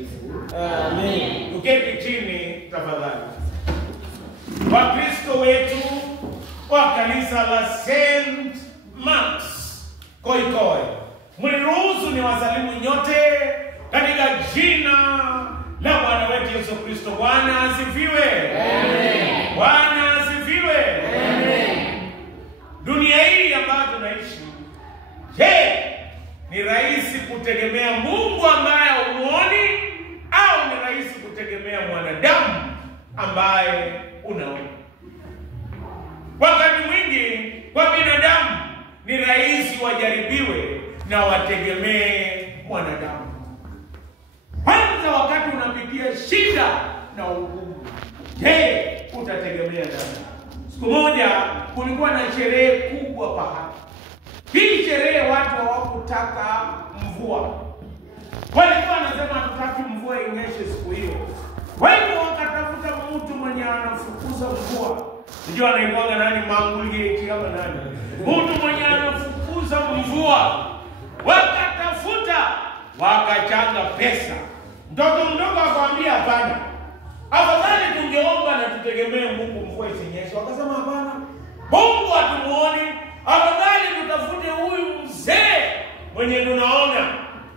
Mtakatifu. Amen. Tuketi chini tafadhali. Wakristo wetu wa kanisa la St. Mark's Koikoi, mniruhusu ni wasalimu nyote katika jina la Bwana wetu Yesu Kristo. Bwana asifiwe. Amen. Bwana asifiwe. Amen. Dunia hii ambayo tunaishi, je, ni rahisi kutegemea Mungu ambaye humuoni, au ni rahisi kutegemea mwanadamu ambaye unaona? Wakati mwingi kwa binadamu ni rahisi wajaribiwe na wategemee mwanadamu. Kwanza wakati unapitia shida na ugumu, je, utategemea nani? Siku moja kulikuwa na sherehe kubwa pahali. Hii sherehe watu hawakutaka mvua. Walikuwa wanasema hatutaki mvua inyeshe siku hiyo. Kwa hivyo wakatafuta mtu mwenye anafukuza mvua. Sijui anaitwa nani, Manguli kama nani. Mtu mwenye anafukuza mvua. Wakatafuta, wakachanga pesa. Mtoto mdogo akamwambia hapana, afadhali tungeomba na tutegemee Mungu mvua isinyeshe. Wakasema hapana, Mungu hatumuoni, afadhali tutafute huyu mzee mwenye tunaona.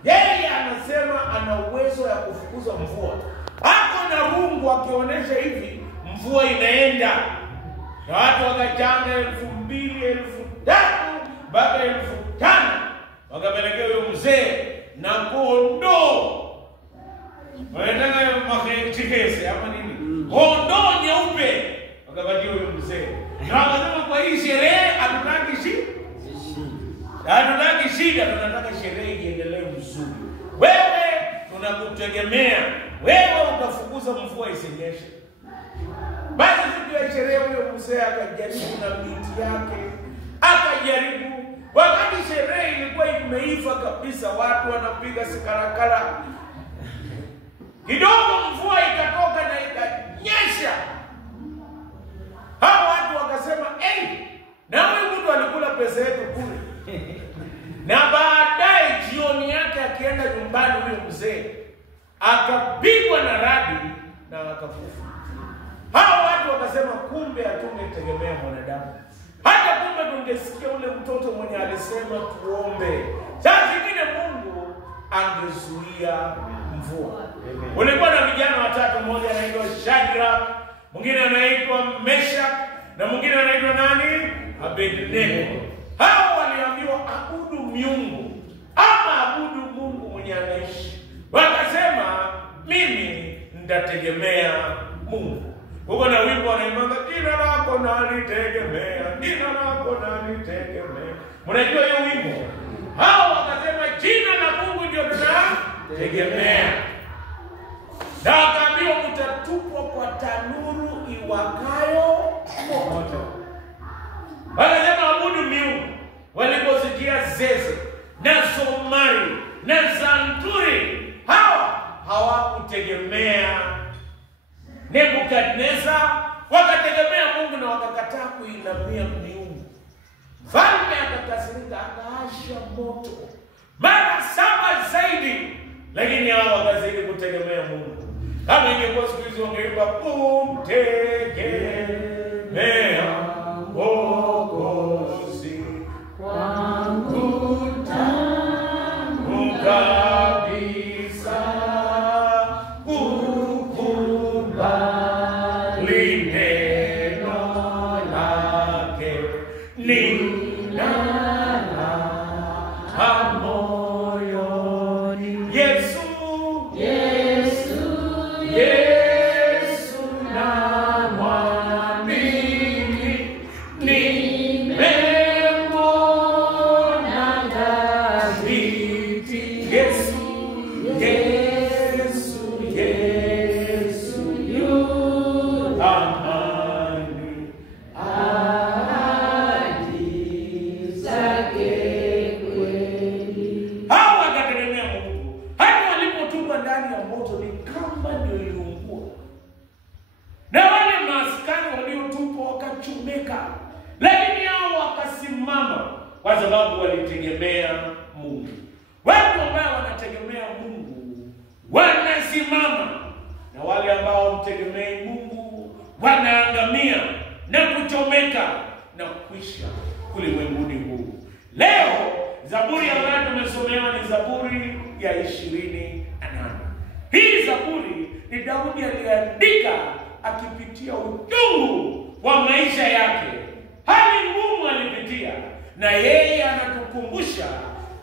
Yeye anasema ana uwezo ya kufukuza mvua. Ako na rungu, akionyesha hivi mvua inaenda. Na watu wakachanga 2,000, 3,000 mpaka 5,000. Wakapelekea huyo mzee na kondoo. Wanataka makechikese hapa nini? Kondoo nyeupe. Wakapatia huyo mzee. Na wakasema kwa hii sherehe hatutaki shida, tunataka sherehe iendelee vizuri. Wewe tunakutegemea. Wewe utafukuza mvua isinyeshe. Basi siku ya sherehe huyo mzee akajaribu na miti yake. Akajaribu. Wakati sherehe ilikuwa imeiva kabisa, watu wanapiga sikarakara. Kidogo mvua ikatoka na ikanyesha. Hao watu wakasema, na huyu mtu alikula pesa yetu kule. Na baadaye jioni yake akienda nyumbani, huyo mzee akapigwa na radi na akakufa. Hao watu wakasema, kumbe hatungetegemea mwanadamu. Hata kumbe tungesikia ule mtoto mwenye alisema tuombe, saa zingine Mungu angezuia mvua. Ulikuwa na vijana watatu, mmoja anaitwa Shadrach, mwingine anaitwa Meshach, na mwingine anaitwa nani? Abednego. Hao waliambiwa abudu miungu ama abudu Mungu mwenye anaishi. Wakasema mimi nitategemea Mungu. Huko na wimbo wanaimba, jina lako nalitegemea, jina lako nalitegemea. Mnajua hiyo wimbo? Hao wakasema jina la Mungu ndio tunategemea. Na wakaambiwa mtatupwa kwa tanuru iwakayo moto. Wakasema abudu miungu. Waliposikia zeze na somari na santuri, hawakutegemea Nebukadneza, wakategemea Mungu na wakakataa kuinamia miungu. Mfalme akakasirika, akaasha moto mara 7 zaidi, lakini hao wakazidi kutegemea Mungu. Kama ingekuwa siku hizo wangeimba kumtegemea Mwokozi kwangu tangu kabisa, ukubali neno lake ninala moyoni. Yesu namwamini, nimemwona dhabiti. Yesu yu amani, ahadi zake kweli. Hawa wakategemea Mungu. Hata walipotupwa ndani ya moto, ni kamba ndio iliungua, na wale maaskari waliotupwa wakachomeka, lakini hao wakasimama kwa sababu walitegemea Mungu. Watu ambao wanategemea Mungu yanasimama, na wale ambao mtegemei Mungu wanaangamia na kuchomeka na kuisha ulimwenguni huu. Leo Zaburi ambayo tumesomewa ni Zaburi ya 28. Hii Zaburi ni Daudi aliandika akipitia uchungu wa maisha yake. Hali ngumu alipitia, na yeye anatukumbusha.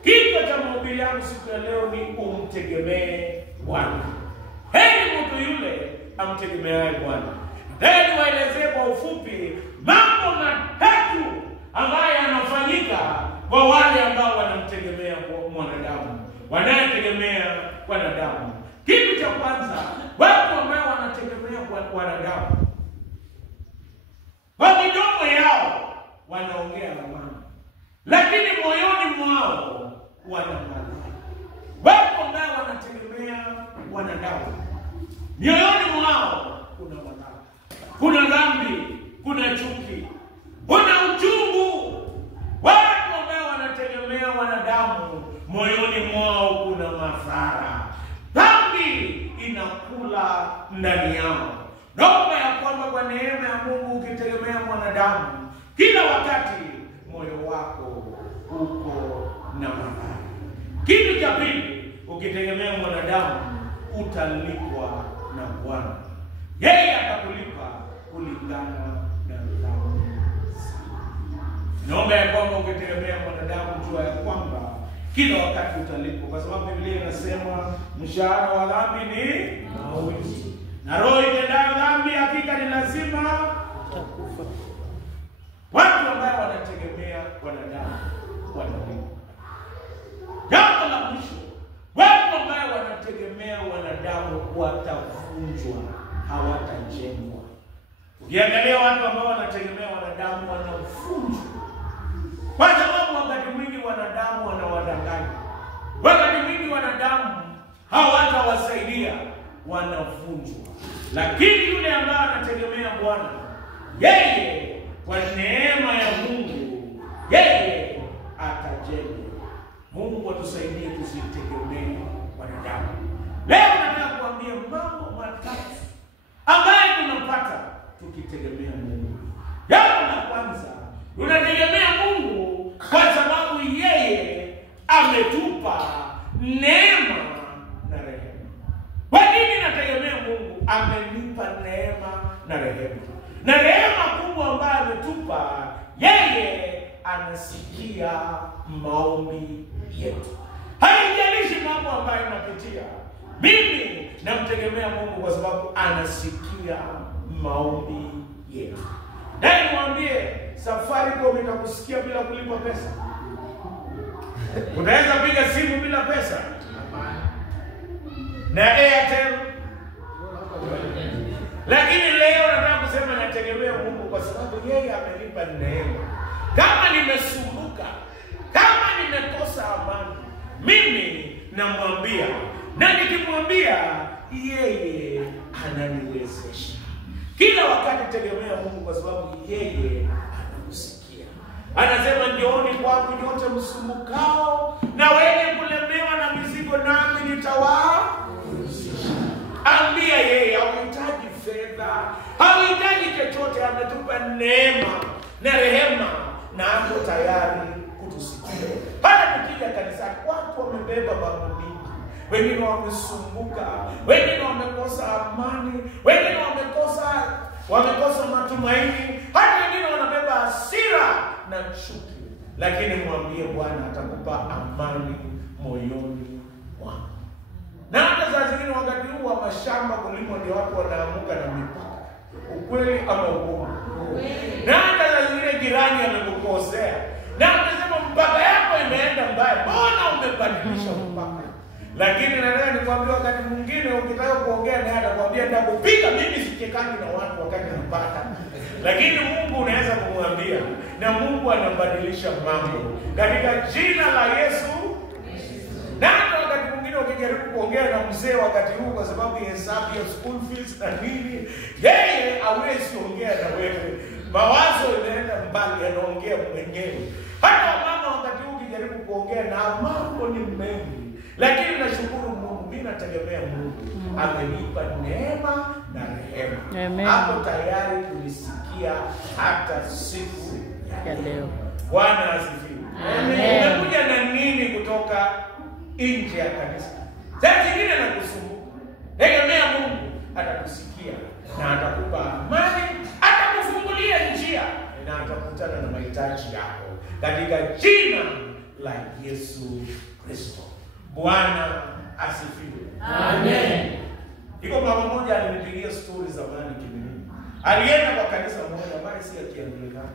Kichwa cha mahubiri yangu siku ya leo ni umtegemee Bwana. Heri mtu yule amtegemeaye Bwana. Heri waelezee kwa ufupi mambo matatu ambayo yanafanyika kwa wale ambao wanamtegemea mwanadamu, wanayetegemea wanadamu. Kitu cha kwanza, watu ambao wanategemea wanadamu, kwa midomo yao wanaongea amani, lakini moyoni mwao wana madhara. Watu ambao wanategemea wanadamu, mioyoni mwao kuna madhara, kuna dhambi, kuna chuki, kuna uchungu. Watu ambao wanategemea wanadamu, moyoni mwao kuna madhara. Dhambi inakula ndani yao. Naomba ya kwamba kwa neema ya Mungu ukitegemea mwanadamu, kila wakati moyo wako uko na madhara. Kitu cha pili, ukitegemea mwanadamu utalipwa na Bwana. Yeye atakulipa kulingana na dhambi. Naomba ya kwamba ukitegemea mwanadamu jua ya kwamba kila wakati utalipwa, kwa sababu Biblia inasema mshahara wa dhambi ni mauti, na roho itendayo dhambi hakika ni lazima utakufa. Watu ambao wanategemea wanadamu wanalipwa. Jambo la mwisho, watu ambao wanategemea wanadamu watavunjwa, hawatajengwa. Ukiangalia watu ambao wanategemea wanadamu wanavunjwa, kwa sababu wakati mwingi wanadamu wanawadanganya. Wakati mwingi wanadamu hawatawasaidia, wanavunjwa. Lakini yule ambaye anategemea Bwana, yeye kwa neema ya Mungu, yeye atajengwa. Mungu atusaidie tusitegemee wanadamu. Leo nataka kuambia mambo matatu ambayo tunapata tukitegemea Mungu. Jambo la kwanza, tunategemea Mungu kwa sababu yeye ametupa neema na rehema. Kwa nini nategemea Mungu? Amenipa neema na rehema. Na rehema kubwa ambayo ametupa, yeye anasikia maombi yetu. Haijalishi mambo ambayo napitia, mimi namtegemea Mungu kwa sababu anasikia maombi yetu. Na nimwambie, Safaricom itakusikia bila kulipa pesa. Unaweza piga simu bila pesa. Na Airtel. Lakini leo nataka kusema nategemea Mungu kwa sababu yeye amenipa neema. Kama nimesumbuka, kama nimekosa amani, mimi namwambia, na nikimwambia yeye ananiwezesha. Kila wakati tegemea Mungu kwa sababu yeye anakusikia. Anasema njooni kwangu nyote msumbukao na wenye kulemewa na mizigo, nami nitawapumzisha. Ambia yeye, hauhitaji fedha, hauhitaji chochote. Ametupa neema na rehema na hapo tayari kutusikia. Hata tukija kanisani, watu wamebeba mambo mingi. Wengine wamesumbuka, wengine wamekosa amani, wengine wamekosa matumaini, hata wengine wanabeba hasira na chuki. Lakini mwambie Bwana atakupa amani moyoni mwako. Na hata saa zingine wakati huu wa mashamba kulimo ndio watu wanaamuka na mipaka. Ukweli ama uongo? Na hata saa zingine jirani amekukosea, na anasema mpaka yako imeenda mbaya, mbona umebadilisha mpaka? Lakini nataka nikwambie, wakati mwingine ukitaka kuongea naye atakwambia nitakupiga. Mimi sichekani na watu wakati napata. Lakini Mungu unaweza kumwambia, na Mungu anabadilisha mambo katika jina la Yesu. Na hata wakati mwingine ukijaribu kuongea na mzee wakati huu kwa sababu ya hesabu ya school fees na nini, yeye hawezi ongea na wewe. Mawazo inaenda mbali, anaongea mwenyewe. Hata mama wakati huu ukijaribu kuongea na mambo ni mengi. Lakini nashukuru Mungu, mimi nategemea Mungu. Amenipa neema na rehema. Amen. Hapo tayari tulisikia hata siku Ya leo. Bwana asifiwe. Amen. Umekuja na nini kutoka nje ya kanisa? Sasa zingine nakusumbuka. Tegemea Mungu atakusikia na atakupa amani, atakufungulia njia na atakutana na mahitaji yako katika jina la Yesu Kristo. Bwana asifiwe. Amen. Iko mama mmoja alinipigia story zamani kimini. Alienda kwa kanisa moja ambaye si Kianglikana.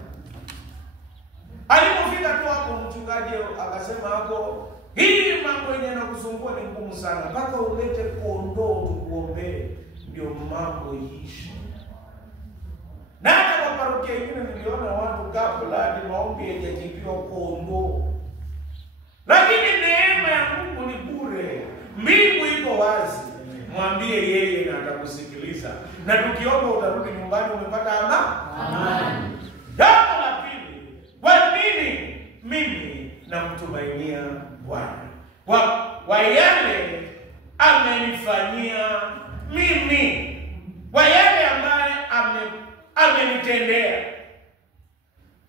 Alipofika tu hapo mchungaji akasema hapo, hii mambo yenyewe yanakusumbua ni ngumu sana. Mpaka ulete kondoo tukuombee ndio mambo iishi. Na hata kwa parokia nyingine niliona watu kabla ni maombi yajajibiwa kondoo. Lakini neema ya Mungu ni bure. Mbingu iko wazi. Mwambie yeye na atakusikiliza. Na tukiomba utarudi nyumbani umepata amani. Jambo la pili, kwa nini mimi namtumainia Bwana? Kwa yale amenifanyia mimi. Kwa yale ambaye amenitendea.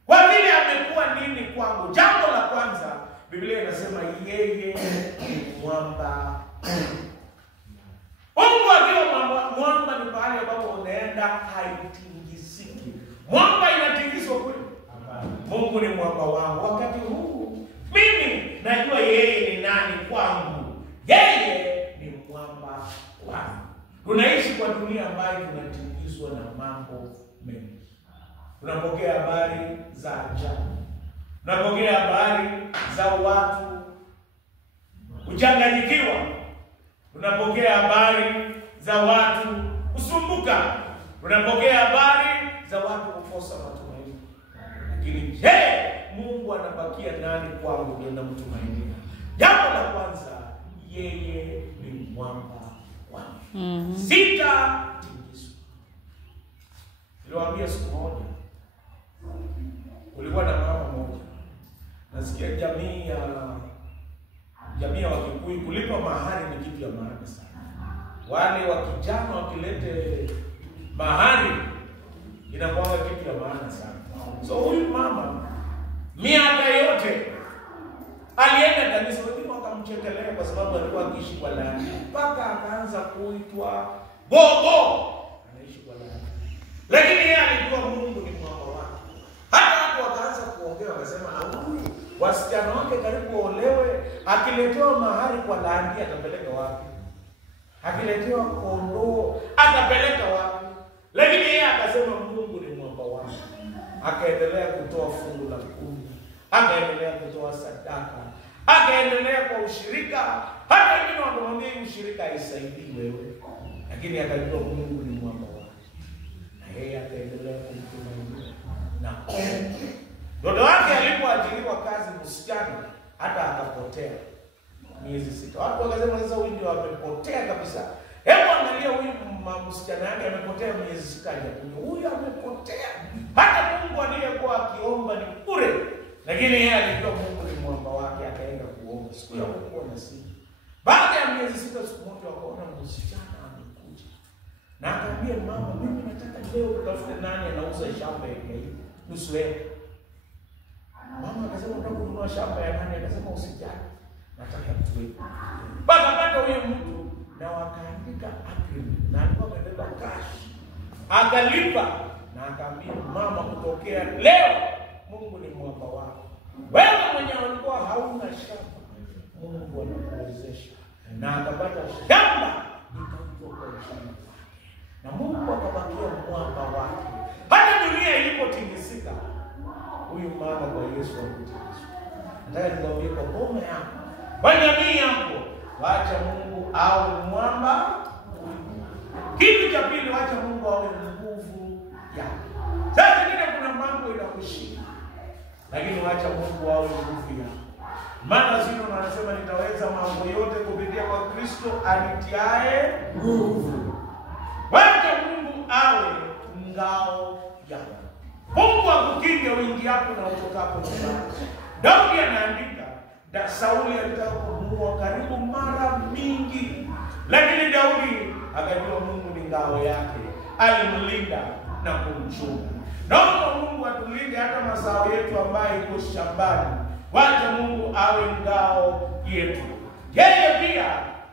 Kwa vile amekuwa nini kwangu? Jambo la kwanza, Biblia inasema yeye ni mwamba. Mungu akiwa mwamba ni pahali ambapo unaenda haitingiziki. Mwamba inatingizwa kweli? Mungu ni mwamba wangu. Wakati huu mimi najua yeye ni nani kwangu. Yeye ni mwamba wangu. Tunaishi kwa dunia ambayo tunatingizwa na mambo mengi. Tunapokea habari za ajabu. Tunapokea habari za watu kuchanganyikiwa. Tunapokea habari za watu kusumbuka. Tunapokea habari za watu kukosa matumaini. Lakini je, Mungu anabakia nani kwangu ndio namtumainia? Jambo la kwanza, yeye ni mwamba wangu. Sitatingizwa. Niliwaambia siku moja, kulikuwa na mama mmoja. Nasikia jamii ya Wakikuyu kulipa mahari ni kitu ya maana sana. Wale wa kijana wakilete mahari inakuwa kitu ya maana sana. So huyu mama miaka yote alienda kanisa, wengine wakamchekelea kwa sababu alikuwa akiishi kwa laana. Mpaka akaanza kuitwa bobo, anaishi kwa laana. Lakini yeye alijua Mungu ni mwamba wake. Hata watu wakaanza kuongea wakasema, huyu wasichana wake karibu olewe, akiletewa mahari kwa laana atapeleka wapi? Akiletewa kondoo atapeleka wapi? Lakini yeye akasema Mungu ni mwamba wangu. Akaendelea kutoa fungu la 10. Akaendelea kutoa sadaka. Akaendelea kwa ushirika. Hata wengine wakamwambia ushirika haisaidii wewe. Lakini akajua Mungu ni mwamba wake. Na yeye akaendelea kumtumaini. Na mtoto wake alipoajiriwa kazi msichana hata akapotea miezi 6. Watu wakasema sasa huyu ndio amepotea kabisa. Hebu angalia huyu msichana yake amepotea miezi 6 hajakuja. Huyu amepotea. Hata Mungu aliyekuwa akiomba ni bure. Lakini yeye alijua Mungu ni mwamba wake, akaenda kuomba. Siku ya kuwa na siku. Baada ya miezi 6 siku moja wakaona msichana amekuja. Na akamwambia mama, mimi nataka leo utafute nani anauza shamba ya hii nusu eka. Mama akasema nataka kununua shamba ya nani? Akasema usijali. Nataka tuwe. Bakapata huyo mtu na wakaandika agreement na alikuwa amebeba cash. Akalipa na akaambia mama, kutokea leo Mungu ni mwamba wako. Wewe mwenye ulikuwa hauna shamba, Mungu anakuwezesha. Na akapata shamba ikaitoka shamba. Na Mungu akabakia mwamba wake. Hata dunia ilipotingizika, huyu mama kwa Yesu akutikiswa. Nataka nikwambie kwa boma yako, kwa jamii yako, waacha Mungu awe mwamba. Kitu cha pili, waacha Mungu awe nguvu yako. Sasa kile kuna mambo inakushinda, lakini waacha Mungu awe nguvu yako. Maana sio anasema nitaweza mambo yote kupitia kwa Kristo anitiae nguvu. Wacha Mungu awe ngao yako. Mungu akukinge uingiapo na utokapo nyumbani. Daudi anaandika, Sauli alitaka kumuua karibu mara mingi. Lakini Daudi akajua Mungu ni ngao yake, alimlinda na kumchunga. Naomba Mungu atulinde hata mazao yetu ambayo iko shambani. Wacha Mungu awe ngao yetu, yeye pia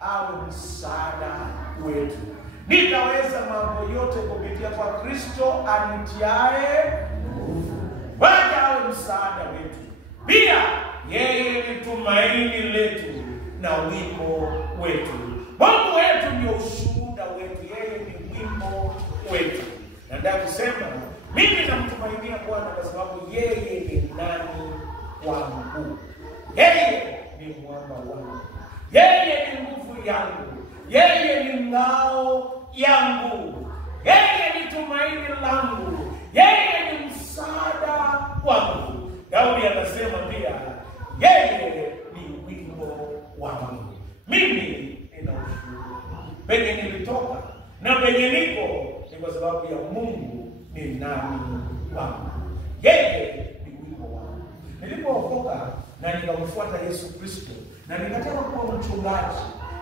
awe msaada wetu. Nitaweza mambo yote kupitia kwa Kristo anitiaye nguvu. Wacha awe msaada wetu, pia yeye ni tumaini letu na wimbo wetu. Mungu wetu ndio ushuhuda wetu, yeye ni wimbo wetu. Nataka kusema mimi namtumainia Bwana kwa sababu yeye ni nani wangu, yeye ni mwamba wangu, yeye ni nguvu yangu, yeye ni ngao yangu, yeye ni tumaini langu, yeye ni msaada wangu. Daudi anasema pia yeye ni wimbo wangu. Mimi nina ushuhuda penye nilitoka na penye niko ni kwa sababu ya Mungu ni nani wangu, yeye ni wimbo wangu. Nilipookoka na nikamfuata Yesu Kristo na nikataka kuwa mchungaji,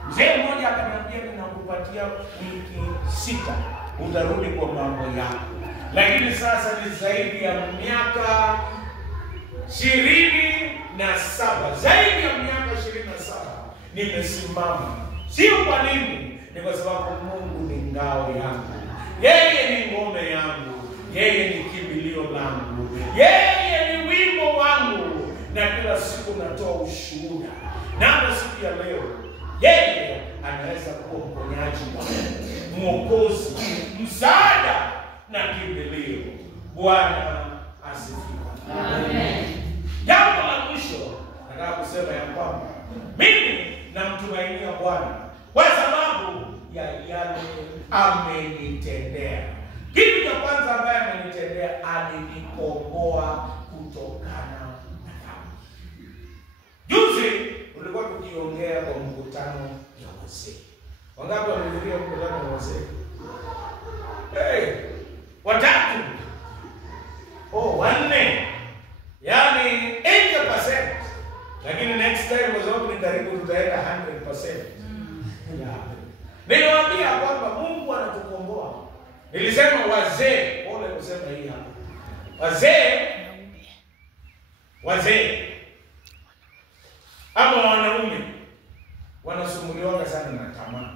mzee mmoja akaniambia, ninakupatia wiki 6 utarudi kwa mambo yako. Lakini sasa ni zaidi ya miaka 27, zaidi ya miaka 27 nimesimama. Sio kwa nini? Ni kwa sababu Mungu ni ngao yangu, yeye ni ngome yangu, yeye ni kimbilio langu, yeye ni wimbo wangu, na kila siku natoa ushuhuda. Na hata siku ya leo yeye anaweza kuwa mponyaji wangu, mwokozi, msaada na kimbilio. Bwana asifiwe. Amen. Jambo la mwisho nataka kusema ya kwamba mimi namtumainia Bwana kwa sababu ya yale amenitendea. Kitu cha kwanza ambaye amenitendea, alinikomboa kutokana na dhambi. Juzi tulikuwa tukiongea kwa mkutano ya wazee. Wangapi wamehudhuria mkutano wa wazee? Watatu. 4. Yaani 80%. Lakini next time kwa sababu ni karibu tutaenda 100%. Niliwaambia kwamba Mungu anatukomboa. Nilisema wazee, pole kusema hii hapa. Wazee ama wanaume wanasumbuliwa sana na tamaa.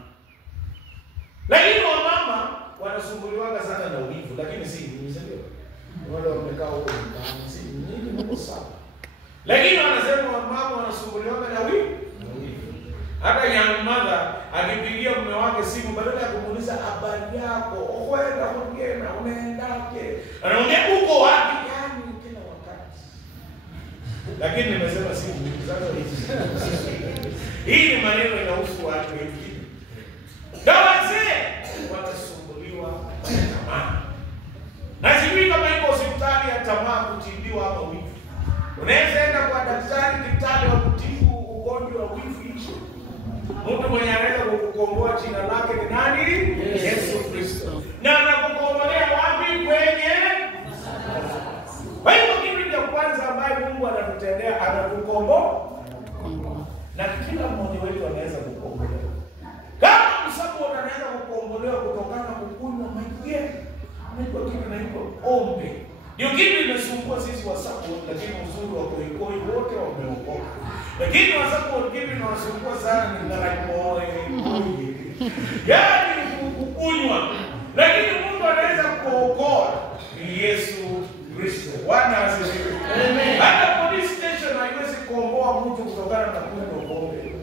Lakini wamama wanasumbuliwa sana na wivu, lakini si mimi sio. Wale wamekaa huko ndani, si nini Mungu sawa. Lakini wanasema wamama wanasumbuliwa na wivu. Hata young mother akipigia mume wake simu, badala ya kumuuliza habari yako, ukwenda ongea, unaendaje, anaongea uko wapi, yani kila wakati. Lakini nimesema si sasa hii ni maneno inahusu watu wengine. Na wazee wanasumbuliwa na tamaa. Na sijui kama iko hospitali ya tamaa kutibiwa ama wivu. Unaweza enda kwa daktari wa kutibu ugonjwa wa wivu hicho. Mungu mwenye anaweza kukukomboa, jina lake ni nani? Yesu Kristo. Na anakukombolea wapi? Kwenye msalaba. Kwa hiyo kitu cha kwanza ambaye Mungu anatutendea, anatukomboa. Na kila mmoja wetu anaweza kukombolewa. Kama msabu anaweza kukombolewa kutokana na kukunywa maji. Ndio kitu inaitwa ombi. Ndio kitu inasumbua sisi wasabu, lakini uzuri wa koikoi wote wameokoka. Lakini wasabu kitu inawasumbua sana ni ngaraimoe. Yaani kukunywa. Lakini Mungu anaweza kuokoa. Ni Yesu Kristo. Bwana asifiwe. Amen. Hata police station haiwezi kuomboa mtu kutokana na kunywa pombe.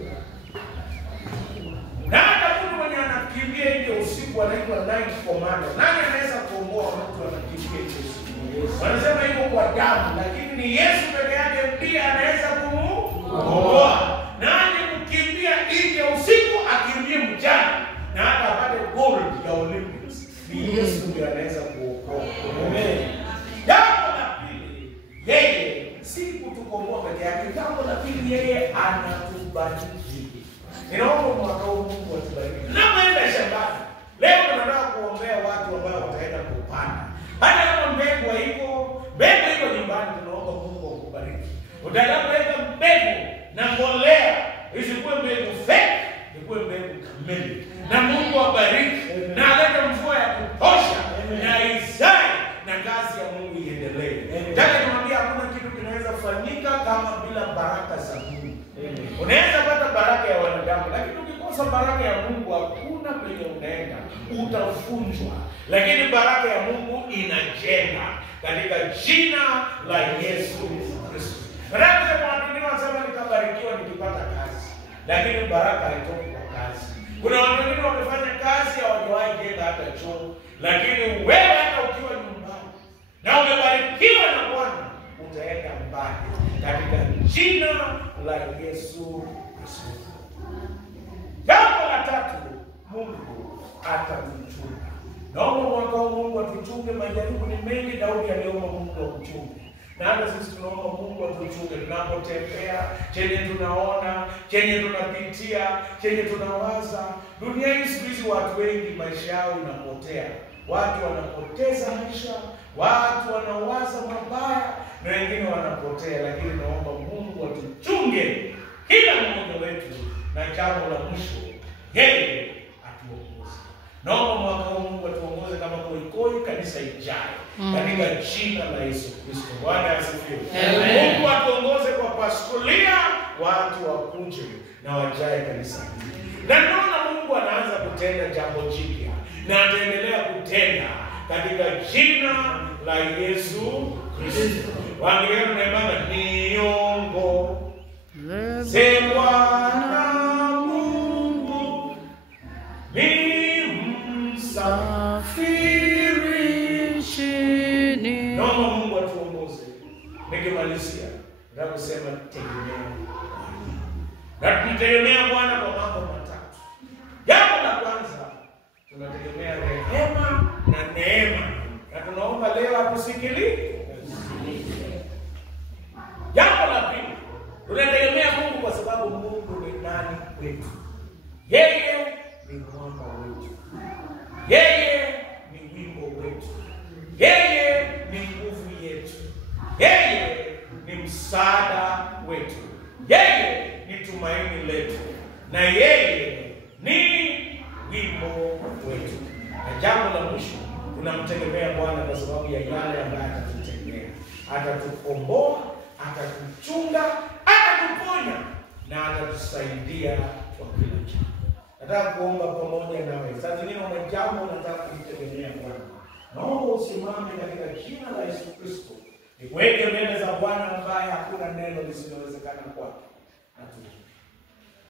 Na hata mtu mwenye anakimbia nje usiku anaitwa night commander. Nani anaweza kuomboa mtu anakimbia nje usiku? Wanasema hivyo kwa damu, lakini ni Yesu peke yake ndiye anaweza kumuokoa. Nani kukimbia nje usiku akimbie mchana na hata apate gold ya Olympics? Ni Yesu ndiye anaweza kuokoa. Amen. Jambo la pili, yeye si kutukomboa peke yake. Jambo la pili, yeye anatubariki. Ninaomba mwaka huu Mungu atubariki. Tunapoenda shambani, leo tunataka kuombea watu ambao wataenda kupanda. Hata kama mbegu iko nyumbani, tunaomba Mungu akubariki. Utakapoweka mbegu na mbolea, isikuwe mbegu fake, ikuwe mbegu kamili. Na Mungu abariki na alete mvua ya kutosha na izae na kazi ya Mungu iendelee. Nataka niwaambie hakuna kitu kinaweza kufanyika kama bila baraka za Mungu. Unaweza pata baraka ya wanadamu, lakini ukikosa baraka ya Mungu hakuna penye unaenda, utafunjwa. Lakini baraka ya Mungu inajenga katika jina la Yesu Kristo. Baraka za watu wanasema nitabarikiwa nikipata kazi, lakini baraka haitoki kwa kazi. Kuna watu wengine wamefanya kazi hawajawahi jenga hata choo, lakini wewe hata ukiwa nyumbani na umebarikiwa na Bwana utaenda mbali katika jina la Yesu Kristo. Jambo la tatu, Mungu atatuchunga. Naomba mwaka huu Mungu atuchunge. Majaribu ni mengi. Daudi aliomba Mungu akuchunge. Na hata sisi tunaomba Mungu atuchunge tunapotembea, chenye tunaona, chenye tunapitia, chenye tunawaza. Dunia hii siku hizi watu wengi maisha yao inapotea. Watu wanapoteza maisha, watu wanawaza mabaya na wengine wanapotea. Lakini naomba Mungu atuchunge kila mmoja wetu, na jambo la mwisho, yeye atuongoze. Naomba mwaka huu Mungu atuongoze kama Koikoi kanisa ijayo katika jina la Yesu Kristo. Bwana asifiwe. Mungu atuongoze kwa pastoria, watu wakuje na wajae kanisa hili. Na naona Mungu anaanza kutenda jambo jipya na ataendelea kutenda katika jina la Yesu Kristo. Waangalieni na imani niongo Bwana Mungu ni msafiri chini. Naomba Mungu atuongoze. Nikimalizia nataka kusema tegemea Bwana. Na tunategemea Bwana kwa mambo matatu. Jambo la kwanza, tunategemea rehema na neema. Na tunaomba leo atusikilize. Jambo la pili, tunategemea Mungu kwa sababu Mungu ni nani kwetu. Yeye ni mwamba wetu. Yeye ni wimbo wetu. Yeye ni nguvu yetu. Yeye ni msaada wetu. Yeye ni tumaini letu. Na yeye ni wimbo wetu. Na jambo la mwisho, tunamtegemea Bwana kwa sababu ya yale ambayo atatutendea. Atatukomboa, atatuchunga, atatuponya na atatusaidia kwa kila jambo. Nataka kuomba pamoja nawe. Sasa zingine una jambo unataka kumtegemea Bwana. Naomba usimame katika jina la Yesu Kristo. Niweke mbele za Bwana ambaye hakuna neno lisilowezekana kwake.